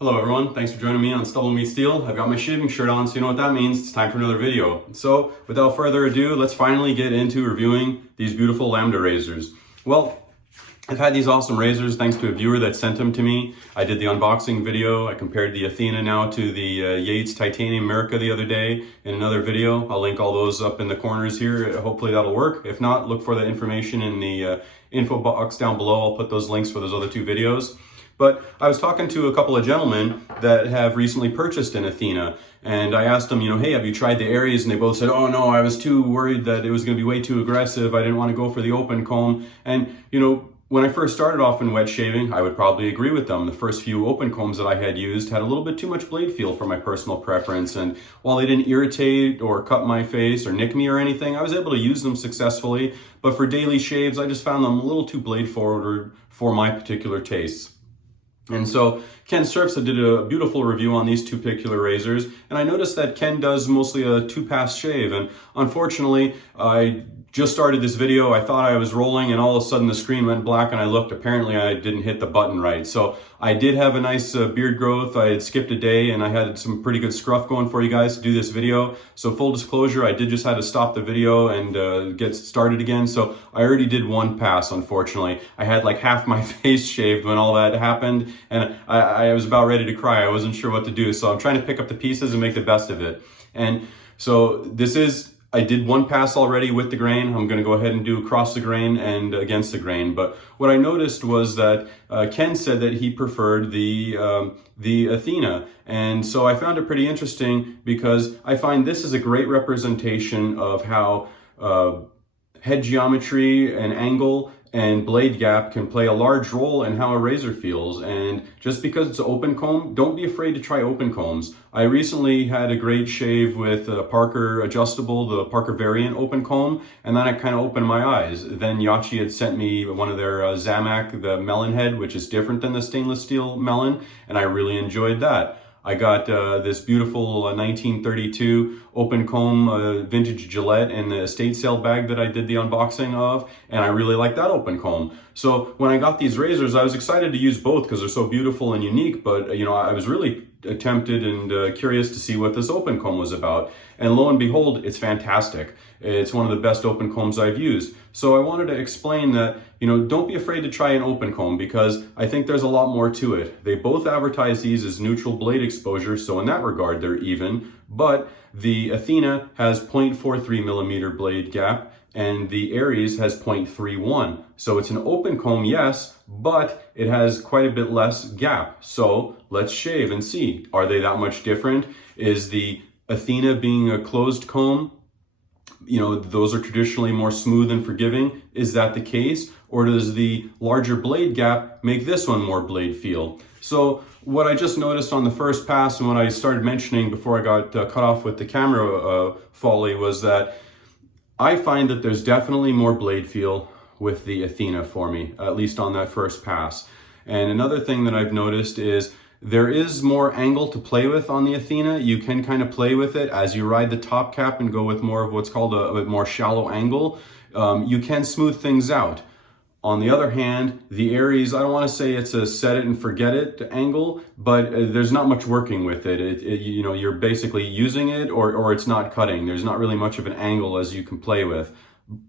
Hello everyone, thanks for joining me on StubbleMeetsSteel. I've got my shaving shirt on, so you know what that means. It's time for another video. So, without further ado, let's finally get into reviewing these beautiful Lambda razors. Well, I've had these awesome razors thanks to a viewer that sent them to me. I did the unboxing video. I compared the Athena now to the Yates Titanium America the other day in another video. I'll link all those up in the corners here. Hopefully that'll work. If not, look for the information in the info box down below. I'll put those links for those other two videos. But I was talking to a couple of gentlemen that have recently purchased an Athena, and I asked them, hey, have you tried the Ares? And they both said, oh no, I was too worried that it was going to be way too aggressive. I didn't want to go for the open comb. And when I first started off in wet shaving, I would probably agree with them. The first few open combs that I had used had a little bit too much blade feel for my personal preference. And while they didn't irritate or cut my face or nick me or anything, I was able to use them successfully. But for daily shaves, I just found them a little too blade forward for my particular tastes. And so Ken Surfs did a beautiful review on these two particular razors, and I noticed that Ken does mostly a two-pass shave, and unfortunately I just started this video. I thought I was rolling and all of a sudden the screen went black and I looked. Apparently I didn't hit the button right. So I did have a nice beard growth. I had skipped a day and I had some pretty good scruff going for you guys to do this video. So full disclosure, I did just have to stop the video and get started again. So I already did one pass, unfortunately. I had like half my face shaved when all that happened, and I was about ready to cry. I wasn't sure what to do. So I'm trying to pick up the pieces and make the best of it. And so I did one pass already with the grain. I'm going to go ahead and do across the grain and against the grain. But what I noticed was that Ken said that he preferred the Athena. And so I found it pretty interesting because I find this is a great representation of how head geometry and angle and blade gap can play a large role in how a razor feels. And just because it's an open comb, don't be afraid to try open combs. I recently had a great shave with a Parker adjustable, the Parker variant open comb, and then I kind of opened my eyes. Then Yachi had sent me one of their Zamac, the melon head, which is different than the stainless steel melon, and I really enjoyed that. I got this beautiful 1932 open comb vintage Gillette in the estate sale bag that I did the unboxing of, and I really like that open comb. So when I got these razors, I was excited to use both because they're so beautiful and unique, but I was really tempted and curious to see what this open comb was about. And lo and behold, it's fantastic. It's one of the best open combs I've used. So I wanted to explain that, don't be afraid to try an open comb because I think there's a lot more to it. They both advertise these as neutral blade exposure, so in that regard, they're even. But the Athena has 0.43 millimeter blade gap and the Ares has 0.31. So it's an open comb, yes, but it has quite a bit less gap. So let's shave and see. Are they that much different? Is the Athena being a closed comb? Those are traditionally more smooth and forgiving. Is that the case? Or does the larger blade gap make this one more blade feel? So what I just noticed on the first pass and what I started mentioning before I got cut off with the camera folly was that I find that there's definitely more blade feel with the Athena for me, at least on that first pass. And another thing that I've noticed is there is more angle to play with on the Athena. You can kind of play with it as you ride the top cap and go with more of what's called a bit more shallow angle. You can smooth things out. On the other hand, the Ares, I don't want to say it's a set it and forget it angle, but there's not much working with it. You're basically using it or it's not cutting. There's not really much of an angle as you can play with.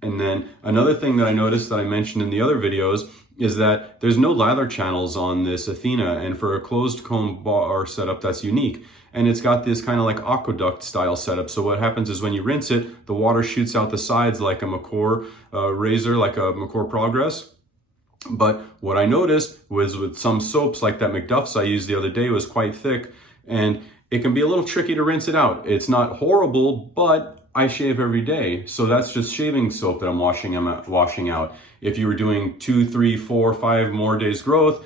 And then another thing that I noticed that I mentioned in the other videos is that there's no lather channels on this Athena, and for a closed comb bar setup, that's unique. And it's got this kind of like aqueduct style setup. So what happens is when you rinse it, the water shoots out the sides like a McCore razor, like a McCore Progress. But what I noticed was with some soaps like that McDuff's I used the other day was quite thick, and it can be a little tricky to rinse it out. It's not horrible, but I shave every day, so that's just shaving soap that I'm washing out. If you were doing 2, 3, 4, 5 more days growth,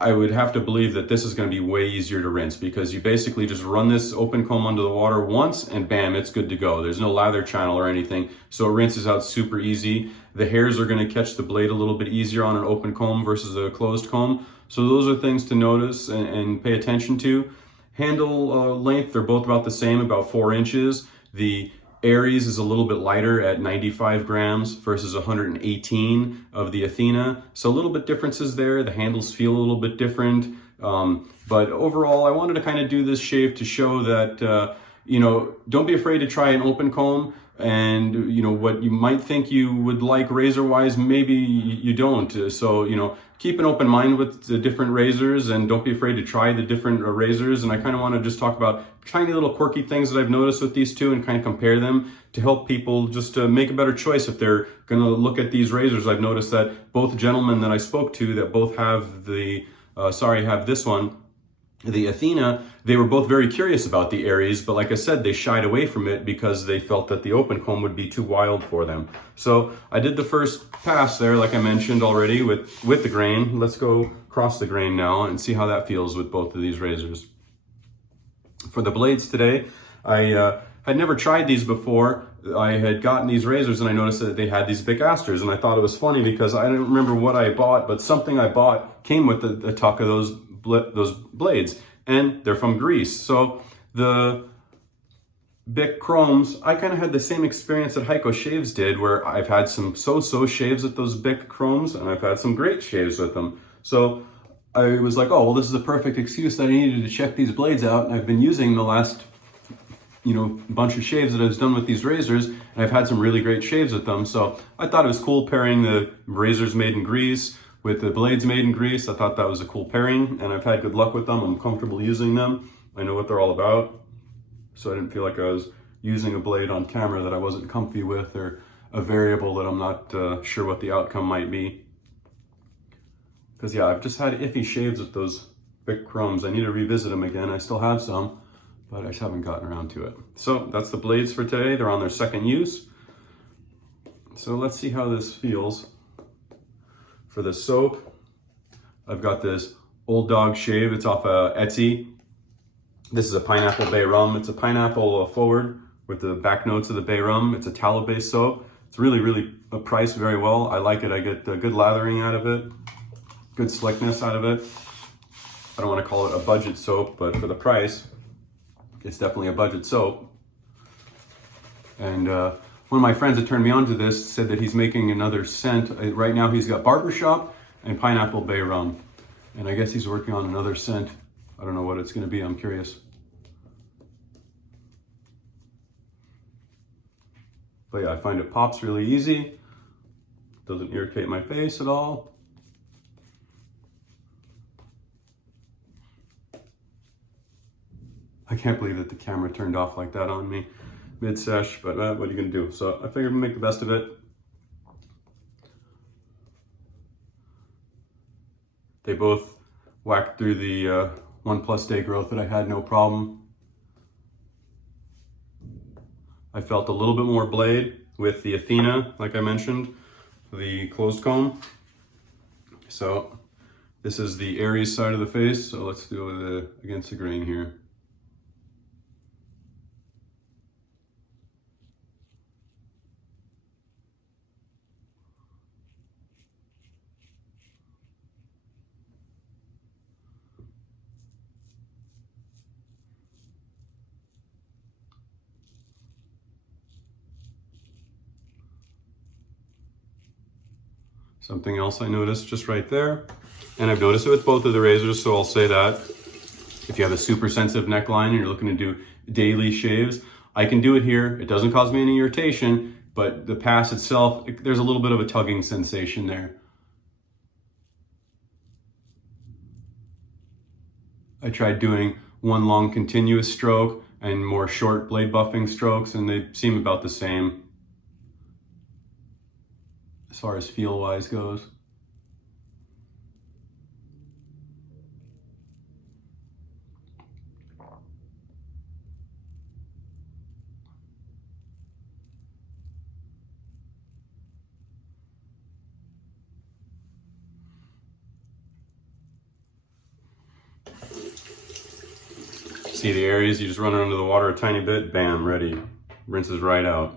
I would have to believe that this is going to be way easier to rinse because you basically just run this open comb under the water once and bam, it's good to go. There's no lather channel or anything, so it rinses out super easy. The hairs are going to catch the blade a little bit easier on an open comb versus a closed comb. So those are things to notice and pay attention to. Handle length, they're both about the same, about 4 inches. The Ares is a little bit lighter at 95 grams versus 118 of the Athena. So a little bit differences there. The handles feel a little bit different. But overall, I wanted to kind of do this shave to show that, you know, don't be afraid to try an open comb. And, you know, what you might think you would like razor-wise, maybe you don't. So, you know, keep an open mind with the different razors and don't be afraid to try the different razors. And I kind of want to just talk about tiny little quirky things that I've noticed with these two and kind of compare them to help people just to make a better choice if they're going to look at these razors. I've noticed that both gentlemen that I spoke to that both have the, have this one, the Athena, they were both very curious about the Ares, but like I said, they shied away from it because they felt that the open comb would be too wild for them. So I did the first pass there, like I mentioned already, with the grain. Let's go across the grain now and see how that feels with both of these razors. For the blades today, I had never tried these before. I had gotten these razors and I noticed that they had these big asters, and I thought it was funny because I don't remember what I bought, but something I bought came with a tuck of those blades, and they're from Greece. So the Bic Chromes, I kind of had the same experience that Heiko Shaves did, where I've had some so-so shaves with those Bic Chromes, and I've had some great shaves with them. So I was like, oh, well, this is a perfect excuse that I needed to check these blades out, and I've been using the last, you know, bunch of shaves that I've done with these razors, and I've had some really great shaves with them. So I thought it was cool pairing the razors made in Greece with the blades made in Greece. I thought that was a cool pairing, and I've had good luck with them. I'm comfortable using them. I know what they're all about. So I didn't feel like I was using a blade on camera that I wasn't comfy with, or a variable that I'm not sure what the outcome might be. Because yeah, I've just had iffy shaves with those Bic Chromes. I need to revisit them again. I still have some, but I just haven't gotten around to it. So that's the blades for today. They're on their second use. So let's see how this feels. For the soap, I've got this Old Dog Shave. It's off Etsy. This is a pineapple bay rum. It's a pineapple forward with the back notes of the bay rum. It's a tallow-based soap. It's really priced very well. I like it. I get good lathering out of it, good slickness out of it. I don't want to call it a budget soap, but for the price, it's definitely a budget soap. And one of my friends that turned me on to this said that he's making another scent. Right now he's got barbershop and pineapple bay rum. And I guess he's working on another scent. I don't know what it's going to be. I'm curious. But yeah, I find it pops really easy. Doesn't irritate my face at all. I can't believe that the camera turned off like that on me mid-sesh, but what are you going to do? So I figured I'm going to make the best of it. They both whacked through the 1+ day growth that I had no problem. I felt a little bit more blade with the Athena, like I mentioned, the closed comb. So this is the Ares side of the face, so let's do it against the grain here. Something else I noticed just right there, and I've noticed it with both of the razors, so I'll say that if you have a super sensitive neckline and you're looking to do daily shaves, I can do it here. It doesn't cause me any irritation, but the pass itself, there's a little bit of a tugging sensation there. I tried doing one long continuous stroke and more short blade buffing strokes, and they seem about the same as far as feel-wise goes. See the Ares, you just run it under the water a tiny bit, bam, ready. Rinses right out.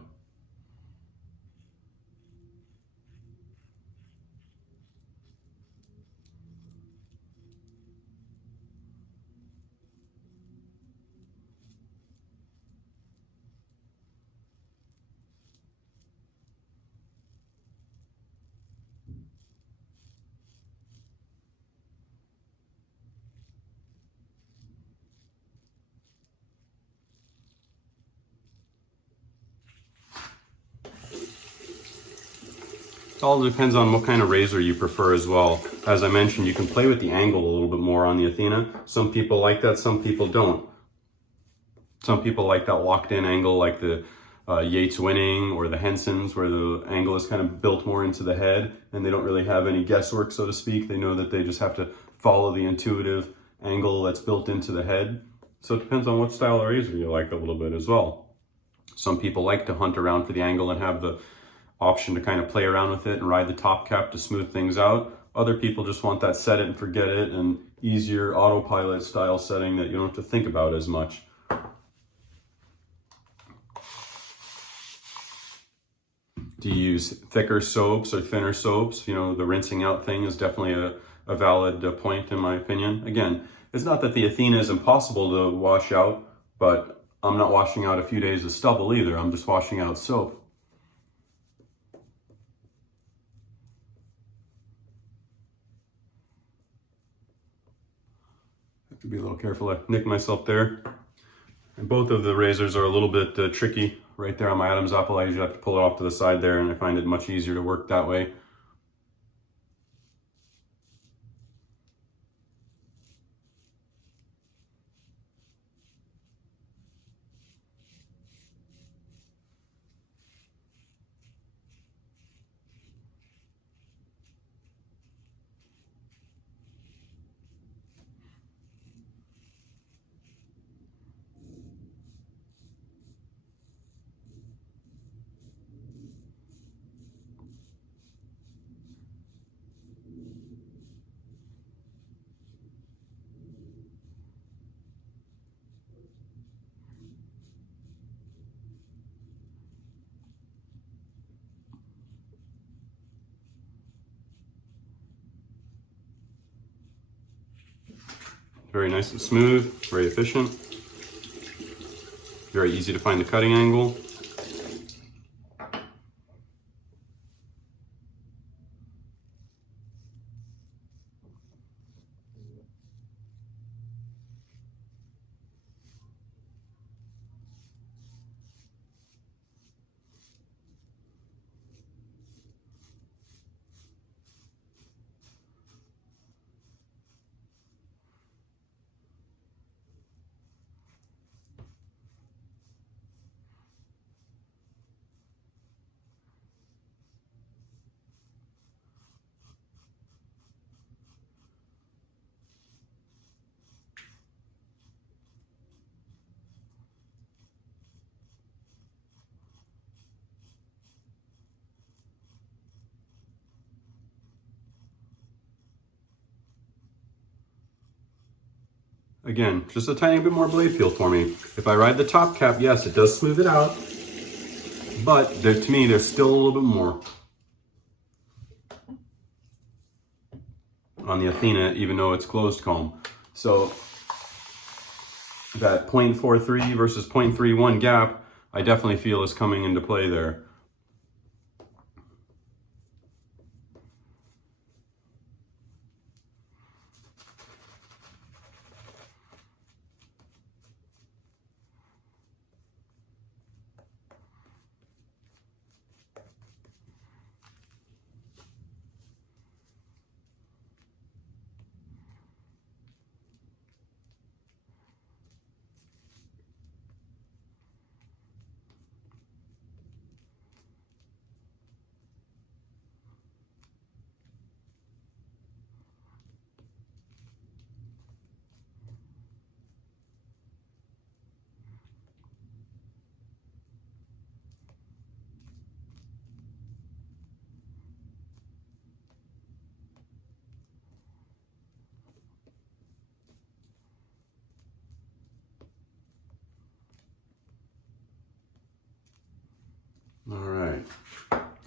It all depends on what kind of razor you prefer as well. As I mentioned, you can play with the angle a little bit more on the Athena. Some people like that, some people don't. Some people like that locked in angle, like the Yates Winning or the Hensons, where the angle is kind of built more into the head and they don't really have any guesswork, so to speak. They know that they just have to follow the intuitive angle that's built into the head. So it depends on what style of razor you like a little bit as well. Some people like to hunt around for the angle and have the option to kind of play around with it and ride the top cap to smooth things out. Other people just want that set it and forget it and easier autopilot style setting that you don't have to think about as much. Do you use thicker soaps or thinner soaps? You know, the rinsing out thing is definitely a valid point in my opinion. Again, it's not that the Athena is impossible to wash out, but I'm not washing out a few days of stubble either. I'm just washing out soap. Have to be a little careful. I nicked myself there. And both of the razors are a little bit tricky. Right there on my Adam's apple, I usually have to pull it off to the side there, and I find it much easier to work that way. Very nice and smooth, very efficient, very easy to find the cutting angle. Again, just a tiny bit more blade feel for me. If I ride the top cap, yes, it does smooth it out, but there, to me, there's still a little bit more on the Athena, even though it's closed comb. So that 0.43 versus 0.31 gap, I definitely feel is coming into play there. All right,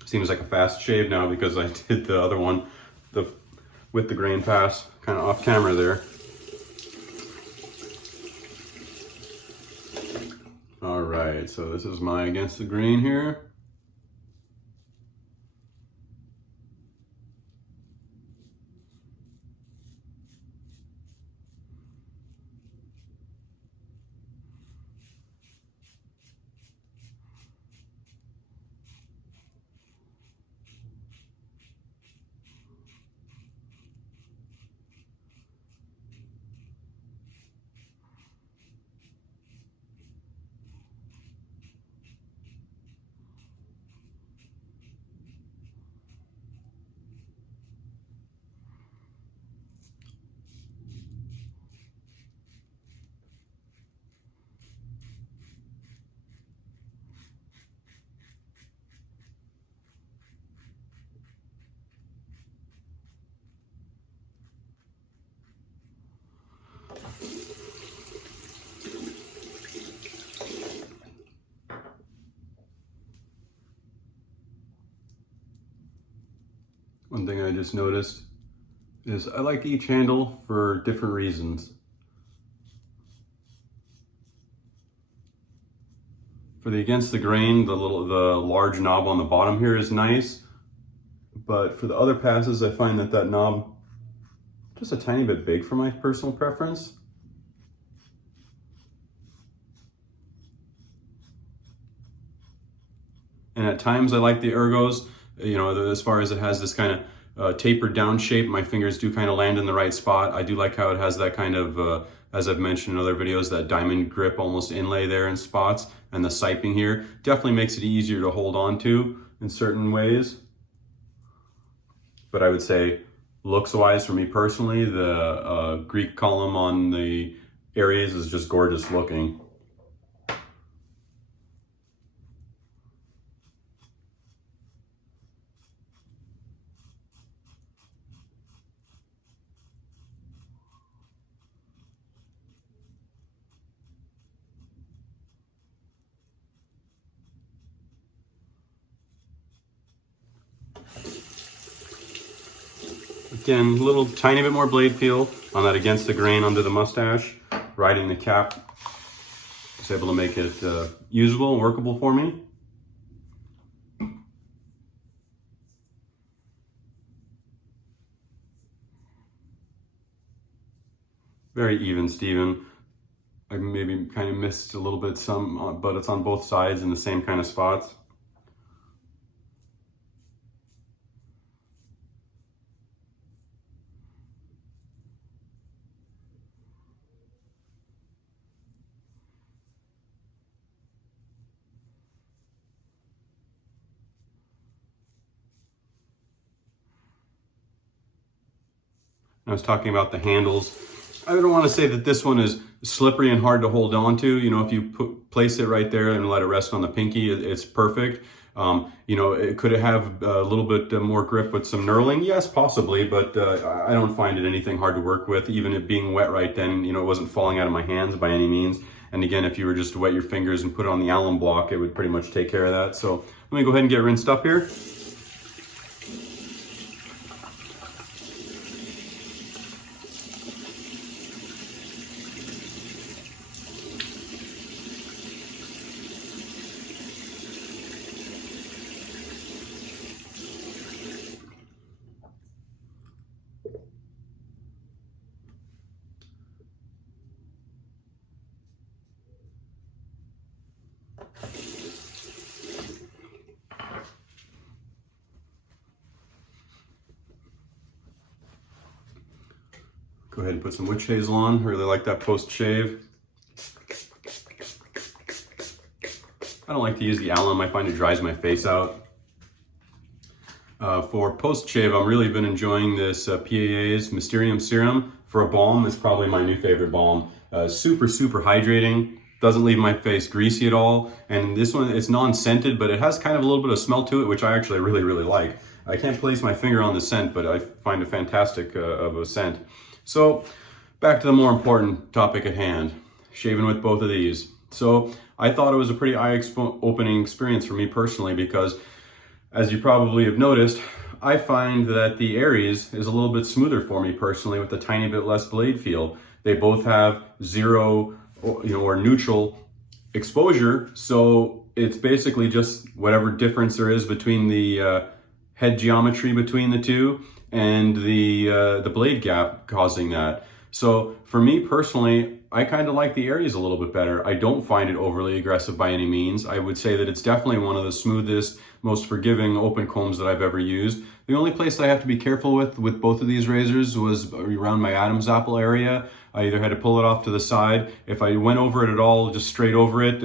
seems like a fast shave now because I did the other one with the grain pass kind of off camera there. All right, so this is my against the grain here. something I just noticed is I like each handle for different reasons. For the against the grain, the large knob on the bottom here is nice, but for the other passes, I find that knob just a tiny bit big for my personal preference. And at times I like the ergos, you know, as far as it has this kind of tapered down shape. My fingers do kind of land in the right spot. I do like how it has that kind of, as I've mentioned in other videos, that diamond grip almost inlay there in spots. And the siping here definitely makes it easier to hold on to in certain ways. But I would say, looks-wise, for me personally, the Greek column on the Ares is just gorgeous looking. Again, a little tiny bit more blade feel on that against the grain under the mustache. Riding the cap was able to make it usable and workable for me. Very even, Steven. I maybe kind of missed a little bit some, but it's on both sides in the same kind of spots. I was talking about the handles. I don't want to say that this one is slippery and hard to hold on to. You know, if you place it right there and let it rest on the pinky, it's perfect. You know, could it have a little bit more grip with some knurling? Yes, possibly, but I don't find it anything hard to work with. Even it being wet right then, you know, it wasn't falling out of my hands by any means. And again, if you were just to wet your fingers and put it on the alum block, it would pretty much take care of that. So let me go ahead and get rinsed up here. Go ahead and put some witch hazel on. I really like that post shave. I don't like to use the alum. I find it dries my face out. For post shave, I've really been enjoying this PAA's Mysterium Serum. For a balm, it's probably my new favorite balm. Super hydrating. Doesn't leave my face greasy at all. And this one, it's non-scented, but it has kind of a little bit of smell to it, which I actually really like. I can't place my finger on the scent, but I find it fantastic of a scent. So back to the more important topic at hand, shaving with both of these. So I thought it was a pretty eye-opening experience for me personally, because as you probably have noticed, I find that the Ares is a little bit smoother for me personally with a tiny bit less blade feel. They both have zero or neutral exposure, so it's basically just whatever difference there is between the head geometry between the two and the blade gap causing that. So for me personally, I kind of like the Ares a little bit better. I don't find it overly aggressive by any means. I would say that it's definitely one of the smoothest, most forgiving open combs that I've ever used. The only place I have to be careful with both of these razors was around my Adam's apple area. I either had to pull it off to the side. If I went over it at all, just straight over it,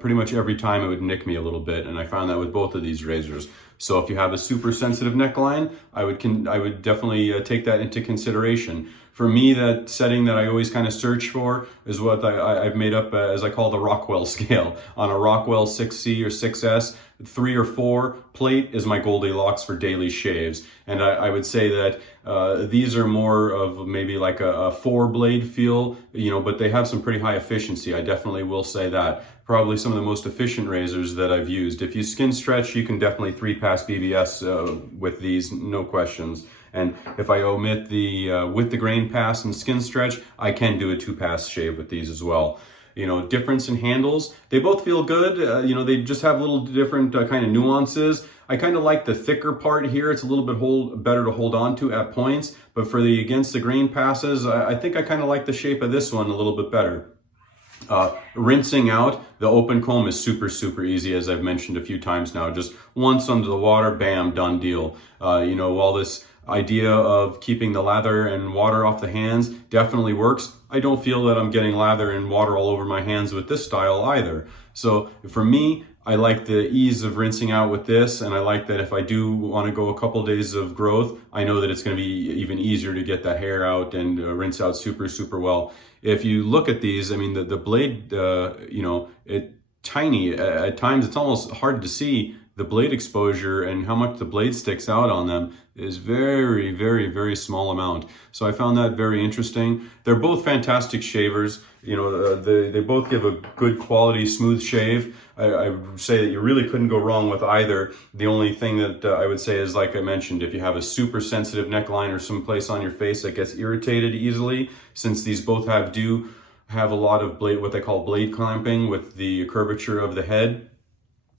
pretty much every time it would nick me a little bit. And I found that with both of these razors. So if you have a super sensitive neckline, I would definitely take that into consideration. For me, that setting that I always kind of search for is what I've made up as I call the Rockwell scale. On a Rockwell 6C or 6S, 3 or 4 plate is my Goldilocks for daily shaves. And I would say that these are more of maybe like a 4 blade feel, you know, but they have some pretty high efficiency. I definitely will say that. Probably some of the most efficient razors that I've used. If you skin stretch, you can definitely 3-pass BBS with these, no questions. And if I omit the with the grain pass and skin stretch, I can do a 2-pass shave with these as well. You know, difference in handles, they both feel good. You know, they just have little different kind of nuances. I kind of like the thicker part here. It's a little bit better to hold on to at points, but for the against the grain passes, I think I kind of like the shape of this one a little bit better. Rinsing out, the open comb is super easy, as I've mentioned a few times now. Just once under the water, bam, done deal. You know, while this idea of keeping the lather and water off the hands definitely works, I don't feel that I'm getting lather and water all over my hands with this style either. So for me, I like the ease of rinsing out with this, and I like that if I do want to go a couple days of growth, I know that it's going to be even easier to get the hair out and rinse out super well. If you look at these, I mean, the blade, you know, tiny. At times, it's almost hard to see the blade exposure, and how much the blade sticks out on them is very small amount. So I found that very interesting. They're both fantastic shavers. You know, they both give a good quality smooth shave. I would say that you really couldn't go wrong with either. The only thing that I would say is, like I mentioned, if you have a super sensitive neckline or someplace on your face that gets irritated easily, since these both do have a lot of what they call blade clamping with the curvature of the head.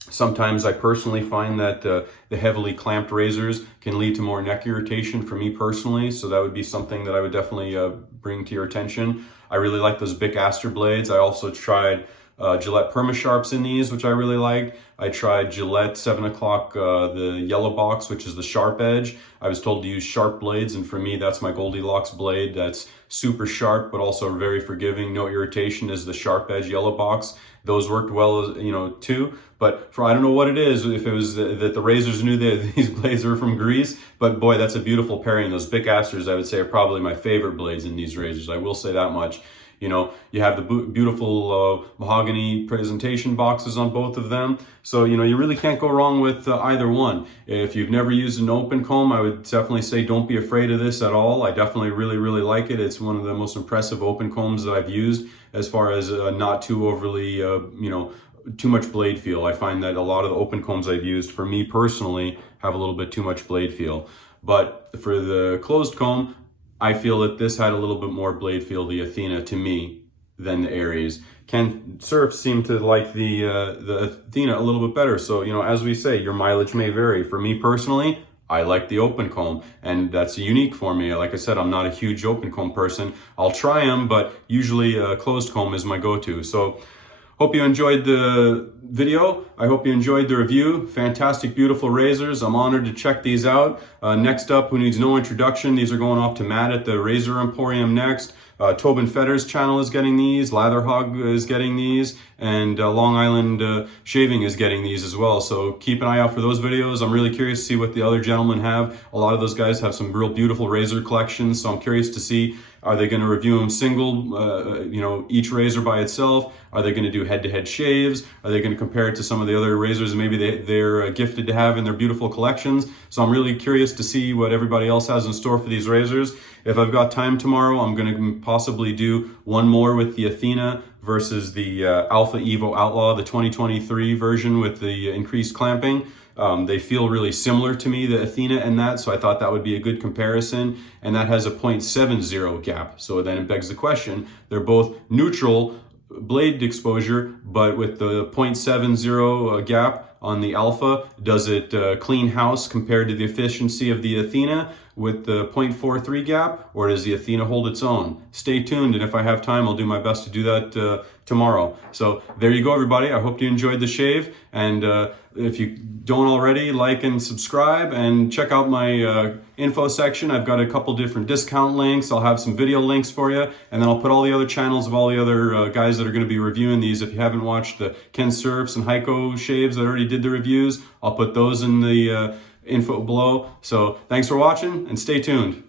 Sometimes I personally find that the heavily clamped razors can lead to more neck irritation for me personally, so that would be something that I would definitely bring to your attention. I really like those Bic Aster blades. I also tried Gillette Perma-Sharps in these, which I really liked. I tried Gillette 7 o'clock, the yellow box, which is the sharp edge. I was told to use sharp blades, and for me, that's my Goldilocks blade. That's super sharp, but also very forgiving. No irritation is the sharp edge yellow box. Those worked well, you know, too. But I don't know what it is, if it was that the razors knew that these blades were from Greece, but boy, that's a beautiful pairing. Those Bic Asters, I would say, are probably my favorite blades in these razors. I will say that much. You know, you have the beautiful mahogany presentation boxes on both of them. So, you know, you really can't go wrong with either one. If you've never used an open comb, I would definitely say don't be afraid of this at all. I definitely really like it. It's one of the most impressive open combs that I've used, as far as not too overly, you know, too much blade feel. I find that a lot of the open combs I've used, for me personally, have a little bit too much blade feel. But for the closed comb, I feel that this had a little bit more blade feel, the Athena, to me, than the Ares. Ken Surf seemed to like the Athena a little bit better. So, you know, as we say, your mileage may vary. For me personally, I like the open comb, and that's unique for me. Like I said, I'm not a huge open comb person. I'll try them, but usually a closed comb is my go-to. So, hope you enjoyed the video. I hope you enjoyed the review. Fantastic, beautiful razors. I'm honored to check these out. Next up, who needs no introduction, these are going off to Matt at the Razor Emporium next. Tobin Fetter's channel is getting these, Latherhog is getting these, and Long Island Shaving is getting these as well. So keep an eye out for those videos. I'm really curious to see what the other gentlemen have. A lot of those guys have some real beautiful razor collections, so I'm curious to see, are they going to review them single, you know, each razor by itself? Are they going to do head-to-head shaves? Are they going to compare it to some of the other razors maybe they're gifted to have in their beautiful collections? So I'm really curious to see what everybody else has in store for these razors. If I've got time tomorrow, I'm going to possibly do one more with the Athena versus the Alpha Evo Outlaw, the 2023 version with the increased clamping. They feel really similar to me, the Athena and that, so I thought that would be a good comparison. And that has a 0.70 gap. So then it begs the question, they're both neutral blade exposure, but with the 0.70 gap on the Alpha, does it clean house compared to the efficiency of the Athena with the 0.43 gap, or does the Athena hold its own? Stay tuned, and if I have time, I'll do my best to do that tomorrow. So there you go, everybody. I hope you enjoyed the shave, and if you don't already, like and subscribe, and check out my info section. I've got a couple different discount links. I'll have some video links for you, and then I'll put all the other channels of all the other guys that are going to be reviewing these. If you haven't watched the Ken Surfs and Heiko shaves that already did the reviews, I'll put those in the info below. So thanks for watching, and stay tuned.